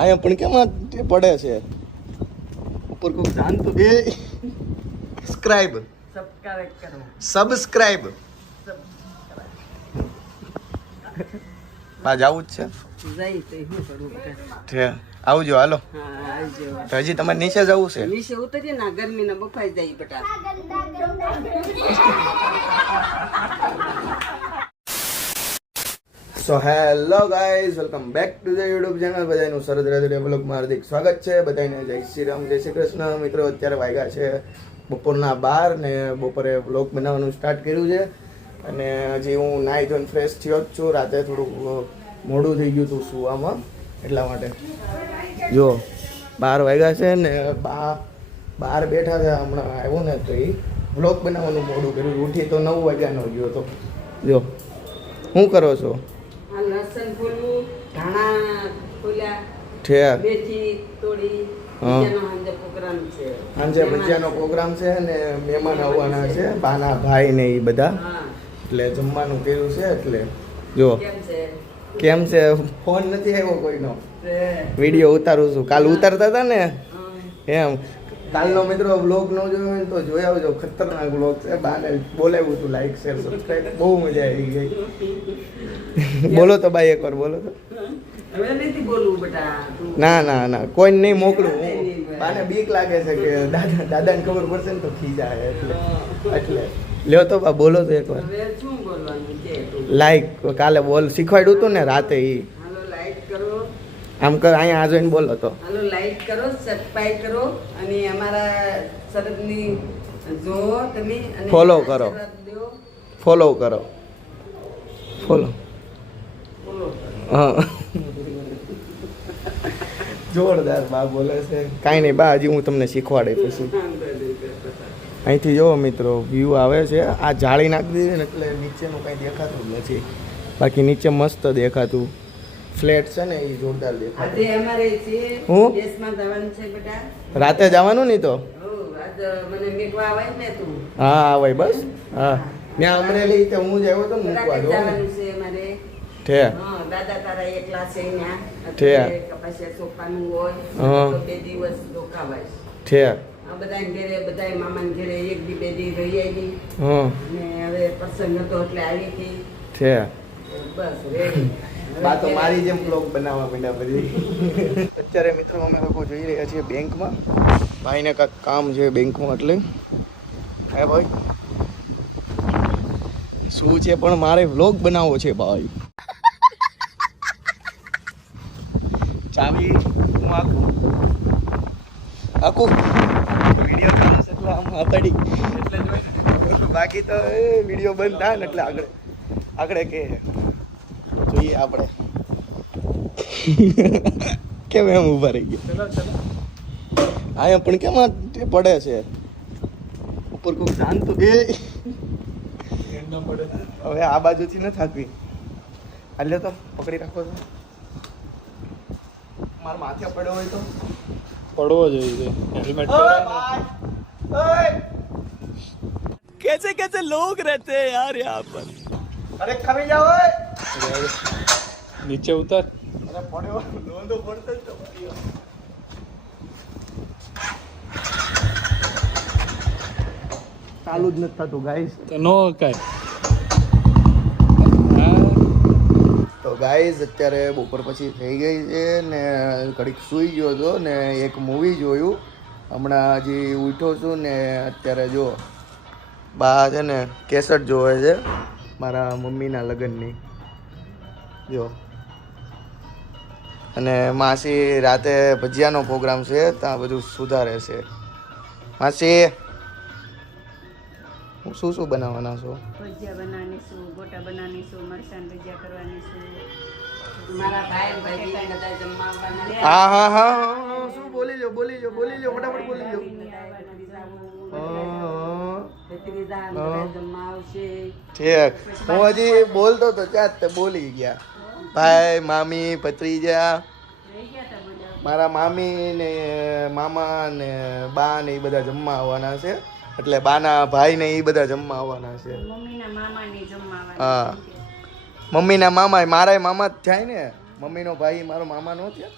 આયા પણ કેમ પડે છે ઉપર કોઈ ધ્યાન તો દે. સબસ્ક્રાઇબ સબસ્ક્રાઇબ બા જાવું જ છે આવજો હાલો. તો હજી તમારે નીચે જવું છે? નીચે ઉતરીએ ને ગરમી ના બફાઈ જાય બેટા. So hello guys, welcome back to the YouTube channel. બધાનું સરદ રાધે બ્લોગમાં હાર્દિક સ્વાગત છે. બધાને જય શ્રી રામ, જય શ્રી કૃષ્ણ. મિત્રો અત્યારે વાગ્યા છે બપોરના 12 ને બપોરે બ્લોગ બનાવવાનું સ્ટાર્ટ કર્યું છે. અને હજી હું નાહી ધોઈને ફ્રેશ થયો જ છું. રાતે થોડુંક મોડું થઈ ગયું હતું સુવામાં, એટલા માટે. જો 12 વાગ્યા છે ને બહાર બેઠા હતા. હમણાં આવ્યો ને તો એ બ્લોગ બનાવવાનું મોડું કર્યું. ઉઠી તો 9 વાગ્યાનો ગયો હતો. જો શું કરો છો? લસણ ફૂલવું, ધાણા ફૂલ્યા, ઠેર મેથી તોડી, ભજીયાનો પ્રોગ્રામ છે. સાંજે ભજીયાનો પ્રોગ્રામ છે ને મહેમાન આવવાના છે, બાના ભાઈ ને એ બધા. એટલે જમવાનું કર્યું છે. એટલે જો કેમ છે, ફોન નથી આવ્યો કોઈનો. વિડીયો ઉતારું છું. કાલ ઉતારતા હતા ને એમ. કાલનો મિત્રો વ્લોગ ન જોયો હોય તો જોઈ આવજો. ખતરનાક વ્લોગ છે. બાને બોલાવ્યું હતું લાઈક શેર સબસ્ક્રાઇબ. બહુ મજા આવી ગઈ. બોલો તો ભાઈ એકવાર બોલો તો. હવે નથી બોલવું બેટા. ના ના ના કોઈ નહીં મોકલું. બાને બીક લાગે છે કે દાદાને ખબર પડશે ને તો ખીજાય. એટલે લ્યો તો બા બોલો તો એકવાર. હવે શું બોલવાનું છે? લાઈક કાલે બોલ શીખવાડ્યું હતું ને રાતે. હાલો લાઈક કરો. આમ કર, અહીંયા આ જોઈને બોલો તો. હાલો લાઈક કરો, સબસ્ક્રાઇબ કરો અને અમારા સરદની જો તમે અને ફોલો કરો. ફોલો કરો. ફોલો. હા જોરદાર બા બોલે છે. કાંઈ નહીં બા, હજી હું તમને શીખવાડે પછી. અહીંથી જોવો મિત્રો વ્યૂ આવે છે. આ જાળી નાખી દીધી ને એટલે નીચેનું કાંઈ દેખાતું જ નથી. બાકી નીચે મસ્ત દેખાતું ફ્લેટ છે ને એ જોરદાર દેખાતું. આજે અમારે છે હું દેશમાં જવાનું છે બેટા. રાતે જવાનું નહીં તો? આજ મને મેકવા આવે ને તું. હા આવે બસ. હા ત્યાં અમરેલી તે હું જ આવ્યો તો મૂકવા દો. જવાનું છે અમારે. ઠે દાદા તારા એકલા છે ત્યાં. ઠે પછી સોપાનું હોય તો 2 દિવસ રોકાવાય. ઠે બધાને ઘરે, બધા મામાને ઘરે 1 દી 2 દી રહી આવી. અને હવે પ્રસંગ હતો એટલે આવી હતી. ઠે બસ રેડી. બા તો મારી જેમ બ્લોગ બનાવવા માંડ્યા બધી. અત્યારે મિત્રો અમે લોકો જઈ રહ્યા છીએ બેંકમાં. ભાઈને કાંઈક કામ છે બેંકમાં, એટલે હે ભાઈ શું છે પણ મારે વ્લોગ બનાવવો છે ભાઈ. ચાવી હું આખું વિડીયો ચાલુ છે એટલે આમ પડી એટલે બાકી તો વિડીયો બંધ થાય ને એટલે આગળ કે જોઈએ આપણે. કેમ એમ ઊભા રહી ગયા? અહીંયા પણ કેમ પડે છે ઉપર કોઈ ધ્યાન તો દે. હવે આ બાજુથી ન થાકવી. હાલે તો પકડી રાખો તો. મારા માથે પડ્યો હોય તો પડવો જોઈએ. હેલ્મેટ कैसे कैसे लोग रहते हैं यार यहाँ पर. अरे खमी जाओ. નીચે ઉતર. અરે પડ્યો લોંદો પડતો જ તો પડ્યો. ચાલુ જ નથી થતું ગાઈસ. તો નો કાય. તો ગાઈઝ અત્યારે બપોર પછી થઈ ગઈ છે ને ઘડીક સૂઈ ગયો હતો ને એક મૂવી જોયું. હમણાં હજી ઉઠ્યો છું ને અત્યારે જો બા છે ને કેસેટ જોવે છે મારા મમ્મીના લગ્નની. જો અને માસી રાતે ભજીયાનો પ્રોગ્રામ છે ત્યાં બધું સુધારે છે. માસી શું શું બનાવવાના છો? ભજીયા બનાવવાની છું, ગોટા બનાવવાની છું, મરચાં ભજીયા કરવાની છું. મારા ભાઈ ભાઈ બધા જમવા આવવાના. હા હા હા શું બોલી લો ફટાફટ બોલી લો. જમવા આવશે. ઠીક હું હજી બોલતો તો ત્યાં જ બોલી ગયા. ભાઈ મામી ભત્રીજા, મારા મામી ને મામા ને બા ને એ બધા જમવા આવવાના છે. એટલે બાના ભાઈ ને એ બધા જમવા આવવાના છે. મમ્મીના મામાની જમવા હા મમ્મીના મામા મારા મામા જ થાય ને. મમ્મીનો ભાઈ મારો મામા નો થયા.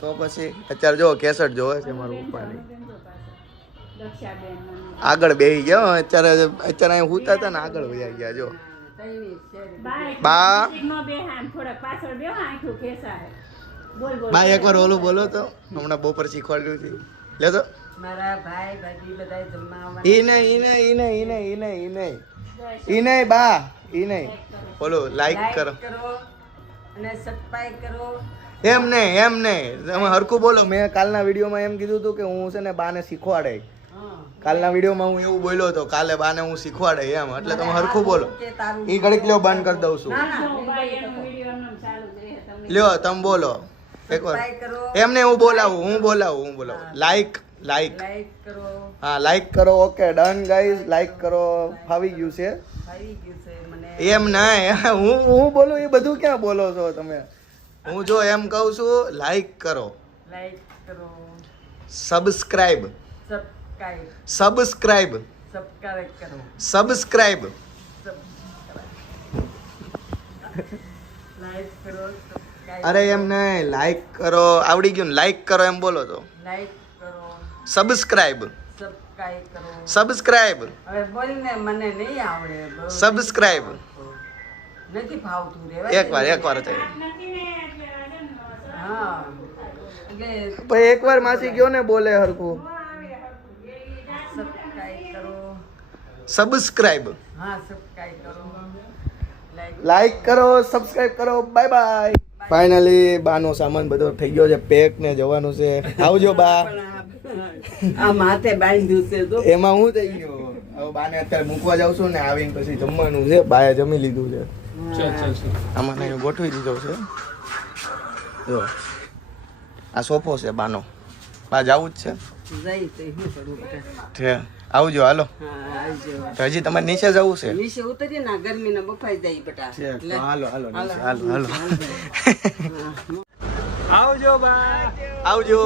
તો પછી અત્યારે જો કેસેટ જોવે છે મારું પપ્પાની. દક્ષાબેન આગળ બેહી ગયો અત્યારે અહીં હુતા હતા ને આગળ વયા ગયા જો બા. થોડા પાછળ બેહો આંખું ખેસાય. બોલ બોલ બા એકવાર ઓલું બોલો તો હમણાં બપોર શીખવાડ્યું છે લે તો. મારા ભાઈ ભાભી બધા જમવા ઈ નહીં બા ઈ નહીં બોલો લાઈક કરો કરો અને સબસ્ક્રાઇબ કરો. એમ નહીં તમે હરખું બોલો. મેં કાલના વિડીયોમાં એમ કીધું હતું કે હું છે ને બાને શીખવાડે. કાલના વિડીયોમાં હું એવું બોલ્યો હતો કાલે બાને હું શીખવાડે એમ એટલે તમે હરખું બોલો. ઈ ઘડીક લ્યો બંધ કરી દઉં છું. લ્યો તમે બોલો એકવાર. એમ નહીં હું બોલાવું લાઈક લાઈક કરો. હા લાઈક કરો. ઓકે ડન ગાઈઝ લાઈક કરો. ફાવી ગયું છે આવી ગયું છે મને. એમ નહીં હું બોલું એ બધું ક્યાં બોલો છો તમે. હું જો એમ કહું છું લાઈક કરો લાઈક કરો. સબસ્ક્રાઇબ સબસ્ક્રાઇબ કરો સબસ્ક્રાઇબ લાઈક કરો. અરે એમ નહીં લાઈક કરો આવડી ગયું ને લાઈક કરો એમ બોલો તો. લાઈક કરો. સબસ્ક્રાઇબ સબસ્ક્રાઇબ હવે બોલ ને મને નહીં આવડે. સબસ્ક્રાઇબ નથી ફાવતું રે. એકવાર થઈ હા એટલે ભાઈ એકવાર માસી ગયો ને બોલે હરખું. સબસ્ક્રાઇબ કરો. સબસ્ક્રાઇબ હા સબસ્ક્રાઇબ કરો. લાઈક કરો સબસ્ક્રાઇબ કરો. Bye bye. ફાઇનલી બાનો સામાન બધો થઈ ગયો છે પેક ને જવાનું છે. આવજો બા. આ માથે બાંધ્યું છે તો એમાં હું થઈ ગયો હવે બાને અત્યારે મૂકવા જાઉં છું ને આવીને પછી જમવાનું છે. બાએ જમી લીધું છે. ચાલ આમાં નહીં ગોઠવી દીધો છે જો આ સોફો છે બાનો. બા જાવું જ છે જઈ તો શું કરું બેટા. છે આવજો હાલો. હા આવજો. તો હજી તમારે નીચે જવું છે નીચે ઉતરી ના ગરમી ને બફાઈ જાય બેટા. છે તો લે. હાલો નીચે હાલો આવજો બા. આવજો.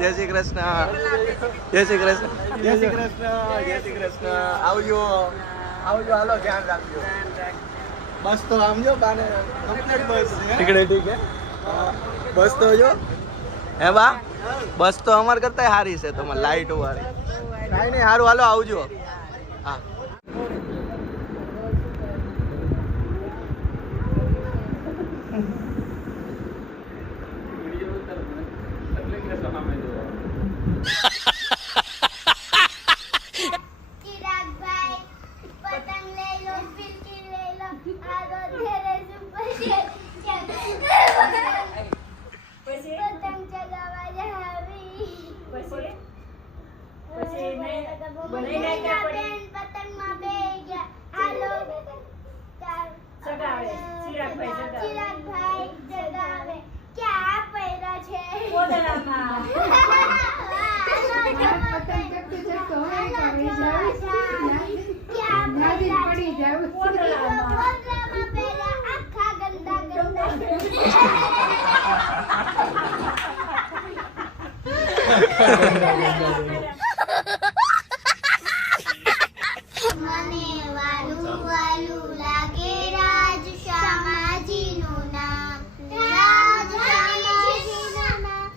જય શ્રી કૃષ્ણ. આવજો હાલો ધ્યાન રાખજો. બસ તો આમ જો બાને કમ્પ્લીટ બસ છે. ઠીક હે બસ તો જો હે બા બસ તો અમાર કરતા સારી છે તમારે લાઈટ વાળી. કાંઈ નહીં સારું હાલો આવજો. હા ચિરાગભાઈ પતંગ લઈ લો ફિરકી લઈ લો આરો ધેરે સુપર પતંગ ચગાવવા જાવી પછી બેન પતંગમાં બેહી ગયા હાલો ચગાવે. ચિરાગભાઈ જગાવે ક્યાં પહેર્યા છે કોદળામાં. મને વાલું વાલું લાગે રાજ શ્યામાજીનું નામ. રાજ શ્યામાજીનું નામ.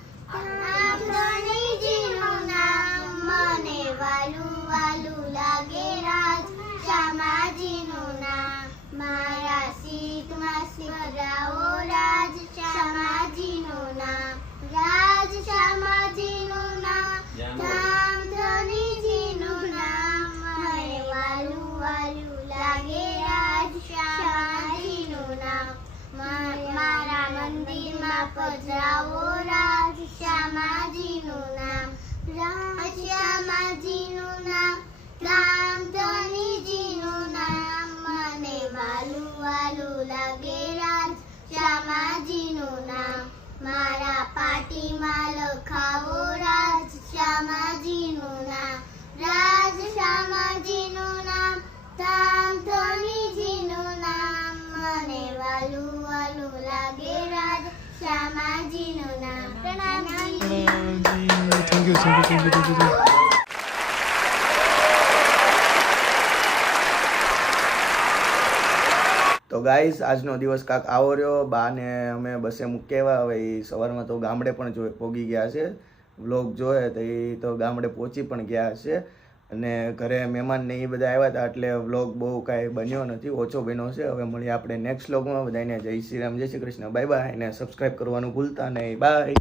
ધણીજીનું નામ. મને વાલું વાલું લાગે રાજ શ્યામાજીનું નામ. મારા શીતમાં શિવરાઓ રાજ શ્યામાજીનું નામ. રાજ શ્યામાજીનું નામ. ધામ ધણીજીનું નામ. મને વાલું વાલું લાગે રાજ શ્યામાજીનું નામ. મારા મંદિરમાં પધરાવો રાજ શ્યામાજીનું નામ. રાજ શ્યામાજીનું નામ. ધામ ધણીજીનું નામ. મને વાલું વાલું લાગે રાજ શ્યામાજીનું નામ. મારા પાટીમાં લખાવો રાજ શ્યામાજીનું નામ. રાજ શ્યામાજીનું નામ. ધામ ધણીજીનું નામ. મને વાલું વાલું લાગે રાજ શ્યામાજીનું નામ. પ્રણામજી. તો તો ગાઈસ આજનો દિવસ કાંક આવો રહ્યો. બાને અમે બસે મૂકી આવ્યા. હવે એ સવારમાં તો ગામડે પણ પોગી ગયા છે. વ્લોગ જોયે તો એ તો ગામડે પહોંચી પણ ગયા છે. અને ઘરે મહેમાન ને એ બધા આવ્યા હતા એટલે વ્લોગ બહુ કાંઈ બન્યો નથી, ઓછો બન્યો છે. હવે મળીએ આપણે નેક્સ્ટ વ્લોગમાં. બધાને જય શ્રી રામ, જય શ્રી કૃષ્ણ, બાય બાય. અને સબસ્ક્રાઈબ કરવાનું ભૂલતા નહીં. બાય.